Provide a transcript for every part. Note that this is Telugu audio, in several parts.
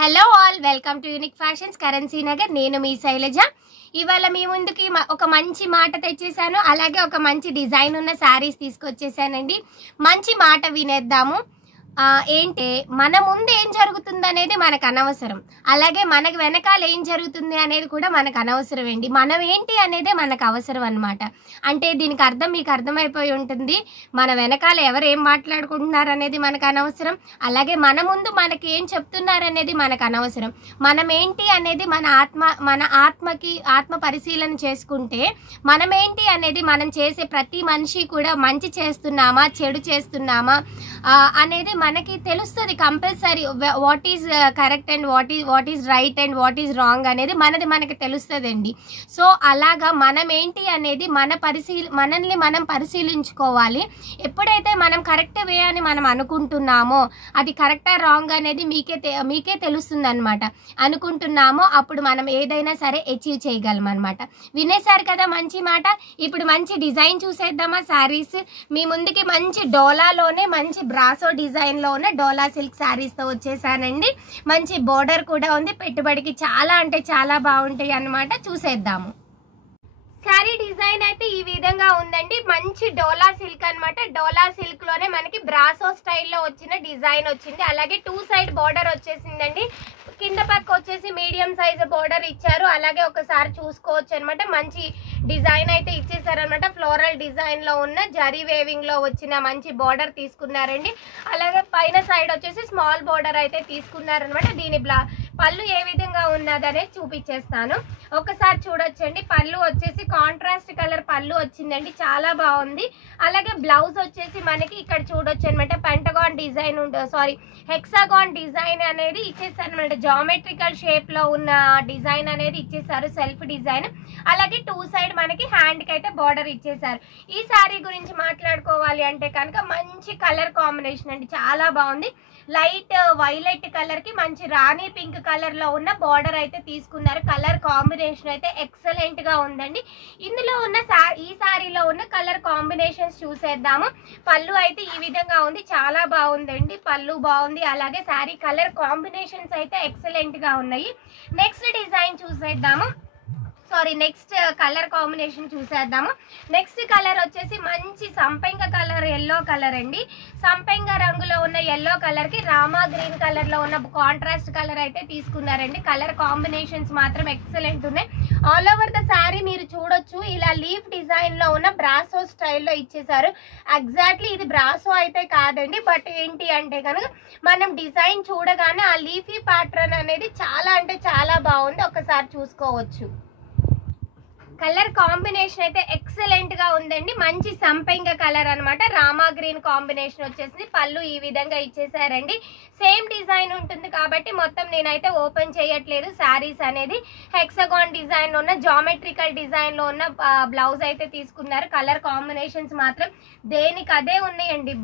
Hello all, welcome to unique fashions currency Nagar. నేను మీ శైలజ. ఇవాళ మీ ముందుకి ఒక మంచి మాట తెచ్చేసాను. అలాగే ఒక మంచి డిజైన్ ఉన్న శారీస్ తీసుకొచ్చేసానండి. మంచి మాట వినేద్దాము. ఏంటి మన ముందు ఏం జరుగుతుంది అనేది మనకు అనవసరం, అలాగే మనకు వెనకాల ఏం జరుగుతుంది అనేది కూడా మనకు అనవసరం అండి. మనం ఏంటి అనేది మనకు అవసరం అనమాట. అంటే దీనికి అర్థం మీకు అర్థమైపోయి ఉంటుంది. మన వెనకాల ఎవరు ఏం మాట్లాడుకుంటున్నారు అనేది మనకు అనవసరం, అలాగే మన ముందు మనకి ఏం చెప్తున్నారు అనేది మనకు అనవసరం. మనం ఏంటి అనేది మన ఆత్మ పరిశీలన చేసుకుంటే మనం ఏంటి అనేది మనం చేసే ప్రతి మనిషి కూడా మంచి చేస్తున్నామా చెడు చేస్తున్నామా అనేది మనకి తెలుస్తుంది. Compulsory what is correct and what is right and what is wrong అనేది మనకి తెలుస్తుంది అండి. సో అలాగా మనం ఏంటి అనేది మనల్ని మనం పరిశీలించుకోవాలి. ఎప్పుడైతే మనం కరెక్ట్ వే అని మనం అనుకుంటున్నామో, అది కరెక్టా రాంగ్ అనేది మీకే తెలుస్తుంది అనమాట. అనుకుంటున్నామో అప్పుడు మనం ఏదైనా సరే అచీవ్ చేయగలం అనమాట. వినేశారు కదా మంచి మాట. ఇప్పుడు మంచి డిజైన్ చూసేద్దామా. శారీస్ మీ ముందుకి మంచి డోలాలోనే మంచి బ్రాసో డిజైన్ లో ఉన్న డోలా సిల్క్ శారీస్ తో వచ్చేసానండి. మంచి బోర్డర్ కూడా ఉంది. పెట్టుబడికి చాలా అంటే చాలా బాగుంటాయి అన్నమాట. చూసేద్దాము. శారీ డిజైన్ అయితే ఈ విధంగా ఉందండి. మంచి డోలా సిల్క్ అన్నమాట. డోలా సిల్క్ లోనే మనకి బ్రాసో స్టైల్లో వచ్చిన డిజైన్ వచ్చింది. అలాగే 2 సైడ్ బోర్డర్ వచ్చేసిందండి. కింద పక్క వచ్చేసి మీడియం సైజ్ బోర్డర్ ఇచ్చారు. అలాగే ఒకసారి చూసుకోవచ్చు అనమాట. మంచి డిజైన్ అయితే ఇచ్చేసారనమాట. ఫ్లోరల్ డిజైన్ లో ఉన్న జరీ వేవింగ్ లో వచ్చిన మంచి బోర్డర్ తీసుకున్నారండి. అలాగే పైన సైడ్ వచ్చేసి స్మాల్ బోర్డర్ అయితే తీసుకున్నారనమాట. దీని పళ్ళు ఏ విధంగా ఉన్నదనే చూపించేస్తాను. ఒకసారి చూడొచ్చండి. పళ్ళు వచ్చేసి కాంట్రాస్ట్ కలర్ పళ్ళు వచ్చిందండి. చాలా బాగుంది. అలాగే బ్లౌజ్ వచ్చేసి మనకి ఇక్కడ చూడొచ్చు అనమాట. పెంటగాన్ డిజైన్ హెక్సాగాన్ డిజైన్ అనేది ఇచ్చేసారు అనమాట. జామెట్రికల్ షేప్ లో ఉన్న డిజైన్ అనేది ఇచ్చేసారు. Self design. అలాగే 2 సైడ్ మనకి హ్యాండ్ కి అయితే బార్డర్ ఇచ్చేసారు. ఈ శారీ గురించి మాట్లాడుకోవాలి అంటే కనుక మంచి కలర్ కాంబినేషన్ అండి. చాలా బాగుంది. లైట్ వైలెట్ కలర్ కి మంచి రాణి పింక్ కలర్ లో ఉన్న బార్డర్ అయితే తీసుకున్నారు. కలర్ కాంబినేషన్ అయితే ఎక్సలెంట్ గా ఉందండి. ఇందులో ఉన్న ఈ శారీలో ఉన్న కలర్ కాంబినేషన్స్ చూసేద్దాము. పళ్ళు అయితే ఈ విధంగా ఉంది. చాలా బాగుందండి. పళ్ళు బాగుంది. అలాగే శారీ కలర్ కాంబినేషన్స్ అయితే ఎక్సలెంట్ గా ఉన్నాయి. నెక్స్ట్ డిజైన్ చూసేద్దాము. నెక్స్ట్ కలర్ కాంబినేషన్ చూసేద్దాము. నెక్స్ట్ కలర్ వచ్చేసి మంచి సంపెంగ కలర్ ఎల్లో కలర్ అండి. సంపెంగ రంగులో ఉన్న ఎల్లో కలర్ కి రామా గ్రీన్ కలర్ లో ఉన్న కాంట్రాస్ట్ కలర్ అయితే తీసుకున్నారండి. కలర్ కాంబినేషన్స్ మాత్రం ఎక్సలెంట్ ఉన్నాయి. ఆల్ ఓవర్ ద శారీ మీరు చూడొచ్చు. ఇలా లీఫ్ డిజైన్ లో ఉన్న బ్రాసో స్టైల్లో ఇచ్చేసారు. ఎగ్జాక్ట్లీ ఇది బ్రాసో అయితే కాదండి. బట్ ఏంటి అంటే కనుక మనం డిజైన్ చూడగానే ఆ లీఫీ ప్యాటర్న్ అనేది చాలా అంటే చాలా బాగుంది. ఒకసారి చూసుకోవచ్చు. కలర్ కాంబినేషన్ అయితే ఎక్సలెంట్ గా ఉందండి. మంచి సంపెంగ కలర్ అనమాట. రామా గ్రీన్ కాంబినేషన్ వచ్చేసింది. పళ్ళు ఈ విధంగా ఇచ్చేసారండి. సేమ్ డిజైన్ ఉంటుంది కాబట్టి మొత్తం నేనైతే ఓపెన్ చేయట్లేదు. శారీస్ అనేది హెక్సాగాన్ డిజైన్ లో ఉన్న జామెట్రికల్ డిజైన్ లో ఉన్న బ్లౌజ్ అయితే తీసుకున్నారు. కలర్ కాంబినేషన్స్ మాత్రం దేనికి అదే ఉన్నాయండి.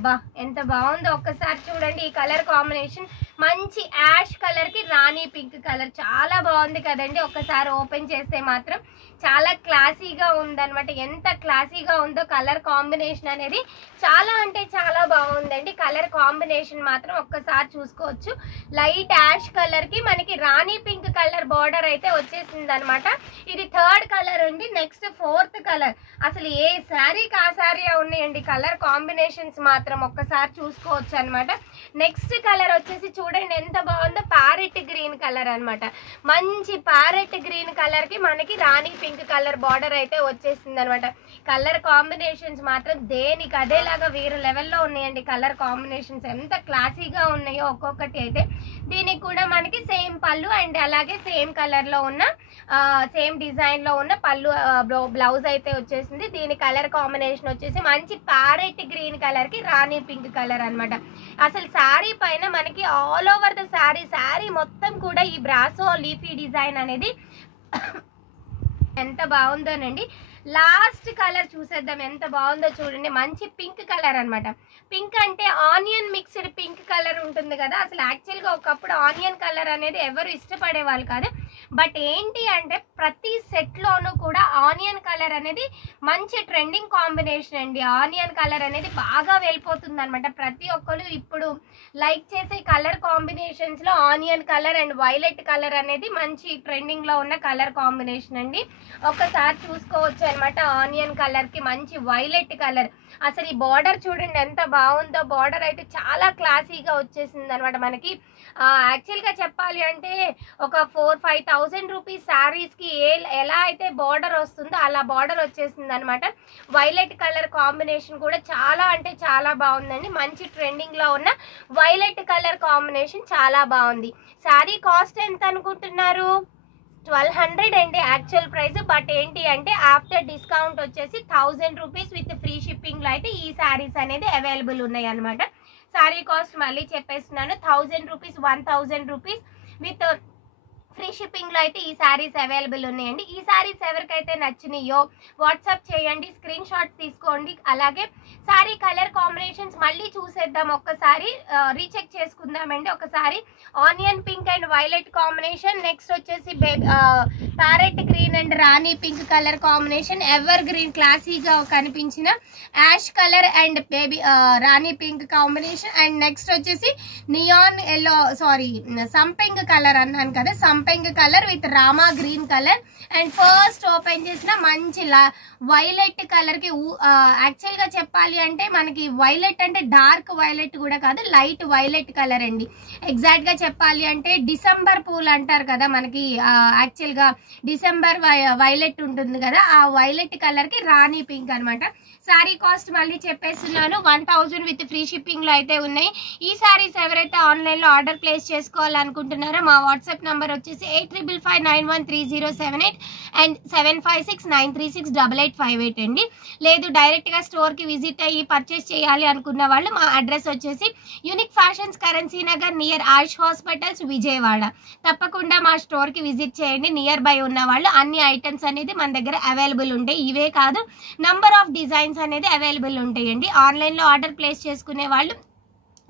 ఎంత బాగుందో ఒక్కసారి చూడండి. ఈ కలర్ కాంబినేషన్ మంచి యాష్ కలర్ కి రాణి పింక్ కలర్ చాలా బాగుంది కదండి. ఒక్కసారి ఓపెన్ చేస్తే మాత్రం చాలా క్లాసీగా ఉందన్నమాట. ఎంత క్లాసీగా ఉందో కలర్ కాంబినేషన్ అనేది చాలా అంటే చాలా బాగుందండి. కలర్ కాంబినేషన్ మాత్రం ఒక్కసారి చూసుకోవచ్చు. లైట్ యాష్ కలర్ కి మనకి రాణి పింక్ కలర్ బార్డర్ అయితే వచ్చేసింది అనమాట. ఇది 3rd కలర్ అండి. Next 4th colour. అసలు ఏ శారీకి ఆ శారీ ఉన్నాయండి. కలర్ కాంబినేషన్స్ మాత్రం ఒక్కసారి చూసుకోవచ్చు అనమాట. నెక్స్ట్ కలర్ వచ్చేసి చూడండి ఎంత బాగుందో. ప్యారెట్ గ్రీన్ కలర్ అనమాట. మంచి ప్యారెట్ గ్రీన్ కలర్ కి మనకి రాణి పింక్ కలర్ బార్డర్ అయితే వచ్చేసింది అనమాట. కలర్ కాంబినేషన్స్ మాత్రం దేనికి అదేలాగా వేరే లెవెల్లో ఉన్నాయండి. కలర్ కాంబినేషన్స్ ఎంత క్లాసీగా ఉన్నాయో ఒక్కొక్కటి అయితే. దీనికి కూడా మనకి సేమ్ పళ్ళు అండ్ అలాగే సేమ్ కలర్ లో ఉన్న సేమ్ డిజైన్ లో ఉన్న పళ్ళు బ్లౌజ్ అయితే వచ్చేసింది. దీని కలర్ కాంబినేషన్ వచ్చేసి మంచి ప్యారెట్ గ్రీన్ కలర్ కి రాణి పింక్ కలర్ అనమాట. అసలు శారీ పైన మనకి ఆల్ ఓవర్ ద శారీ మొత్తం కూడా ఈ బ్రాసో లీఫీ డిజైన్ అనేది ఎంత బాగుందోనండి. లాస్ట్ కలర్ చూసేద్దాం ఎంత బాగుందో చూడండి. మంచి పింక్ కలర్ అనమాట. పింక్ అంటే ఆనియన్ మిక్స్డ్ పింక్ కలర్ ఉంటుంది కదా. అసలు యాక్చువల్గా ఒకప్పుడు ఆనియన్ కలర్ అనేది ఎవరు ఇష్టపడే వాళ్ళు కాదు. బట్ ఏంటి అంటే ప్రతి సెట్లోనూ కూడా ఆనియన్ కలర్ అనేది మంచి ట్రెండింగ్ కాంబినేషన్ అండి. ఆనియన్ కలర్ అనేది బాగా వెళ్ళిపోతుంది అనమాట. ప్రతి ఒక్కరు ఇప్పుడు లైక్ చేసే కలర్ కాంబినేషన్స్లో onion colour and violet colour అనేది మంచి ట్రెండింగ్లో ఉన్న కలర్ కాంబినేషన్ అండి. ఒక్కసారి చూసుకోవచ్చు అనమాట. ఆనియన్ కలర్కి మంచి వైలెట్ కలర్. అసలు ఈ బార్డర్ చూడండి ఎంత బాగుందో. బార్డర్ అయితే చాలా క్లాసీగా వచ్చేసింది అనమాట మనకి. యాక్చువల్గా చెప్పాలి అంటే ఒక 4-5,000 రూపీస్ శారీస్కి ఎలా అయితే బార్డర్ వస్తుందో అలా బార్డర్ వచ్చేసింది అనమాట. వైలెట్ కలర్ కాంబినేషన్ కూడా చాలా అంటే చాలా బాగుందండి. మంచి ట్రెండింగ్లో ఉన్న వైలెట్ కలర్ కాంబినేషన్ చాలా బాగుంది. శారీ కాస్ట్ ఎంత అనుకుంటున్నారు? 1200 అండి యాక్చువల్ ప్రైస్. బట్ ఏంటి అంటే ఆఫ్టర్ డిస్కౌంట్ వచ్చేసి 1000 రూపీస్ విత్ ఫ్రీ షిప్పింగ్లో అయితే ఈ శారీస్ అనేది అవైలబుల్ ఉన్నాయి అనమాట. శారీ కాస్ట్ మళ్ళీ చెప్పేస్తున్నాను, 1000 రూపీస్, 1000 రూపీస్ విత్ ఫ్రీ షిప్పింగ్లో అయితే ఈ శారీస్ అవైలబుల్ ఉన్నాయండి. ఈ శారీస్ ఎవరికైతే నచ్చినాయో వాట్సాప్ చేయండి, స్క్రీన్ షాట్స్ తీసుకోండి. అలాగే శారీ కలర్ కాంబినేషన్స్ మళ్ళీ చూసేద్దాం, ఒక్కసారి రీచెక్ చేసుకుందామండి. ఒకసారి onion pink and violet combination, next వచ్చేసి parrot green and rani pink colour combination, ever green క్లాసీగా కనిపించిన ash colour and baby rani pink combination, and next వచ్చేసి నియాన్ ఎల్లో సంపెంగ్ కలర్ అన్నాను కదా, సంపెంగ్ colour with rama green colour. And first open చేసిన మంచి వైలెట్ కలర్ కి యాక్చువల్ గా చెప్పాలి అంటే మనకి వైలెట్ అంటే డార్క్ వైలెట్ కూడా కాదు, లైట్ వైలెట్ కలర్ అండి. ఎగ్జాక్ట్ గా చెప్పాలి అంటే డిసెంబర్ పూలు అంటారు కదా మనకి, యాక్చువల్ గా డిసెంబర్ వైలెట్ ఉంటుంది కదా, ఆ వైలెట్ కలర్ కి రాణి పింక్ అనమాట. శారీ కాస్ట్ మళ్ళీ చెప్పేస్తున్నాను, 1000 విత్ ఫ్రీ షిప్పింగ్ లో అయితే ఉన్నాయి. ఈ శారీస్ ఎవరైతే ఆన్లైన్ లో ఆర్డర్ ప్లేస్ చేసుకోవాలనుకుంటున్నారో మా వాట్సాప్ నంబర్ వచ్చేసి 8555913078 అండ్ 7569368858 అండి. లేదు డైరెక్ట్ గా స్టోర్ కి విజిట్ అయ్యి పర్చేస్ చేయాలి అనుకున్న వాళ్ళు మా అడ్రస్ వచ్చేసి unique fashions currency Nagar near Ayush hospitals Vijayawada. తప్పకుండా మా స్టోర్ కి విజిట్ చేయండి. నియర్ బై ఉన్న వాళ్ళు అన్ని ఐటమ్స్ అనేది మన దగ్గర అవైలబుల్ ఉంటాయి. ఇవే కాదు నంబర్ ఆఫ్ డిజైన్స్ అనేది అవైలబుల్ ఉంటాయండి. ఆన్లైన్ లో ఆర్డర్ ప్లేస్ చేసుకునే వాళ్ళు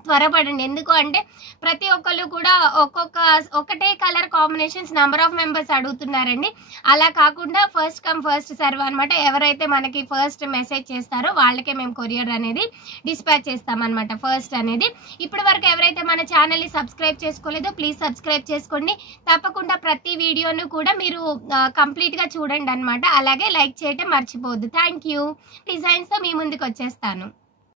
త్వరపడండి, ఎందుకు అంటే ప్రతి ఒక్కళ్ళు కూడా ఒకటే colour combinations number of members అడుగుతున్నారండి. అలా కాకుండా ఫస్ట్ కమ్ ఫస్ట్ సర్వ్ అనమాట. ఎవరైతే మనకి ఫస్ట్ మెసేజ్ చేస్తారో వాళ్ళకే మేము కొరియర్ అనేది డిస్పాచ్ చేస్తామన్నమాట ఫస్ట్ అనేది. ఇప్పటి వరకు ఎవరైతే మన ఛానల్ని సబ్స్క్రైబ్ చేసుకోలేదో ప్లీజ్ సబ్స్క్రైబ్ చేసుకోండి. తప్పకుండా ప్రతి వీడియోను కూడా మీరు కంప్లీట్గా చూడండి అనమాట. అలాగే లైక్ చేయటం మర్చిపోవద్దు. Thank you. డిజైన్స్తో మీ ముందుకు వచ్చేస్తాను.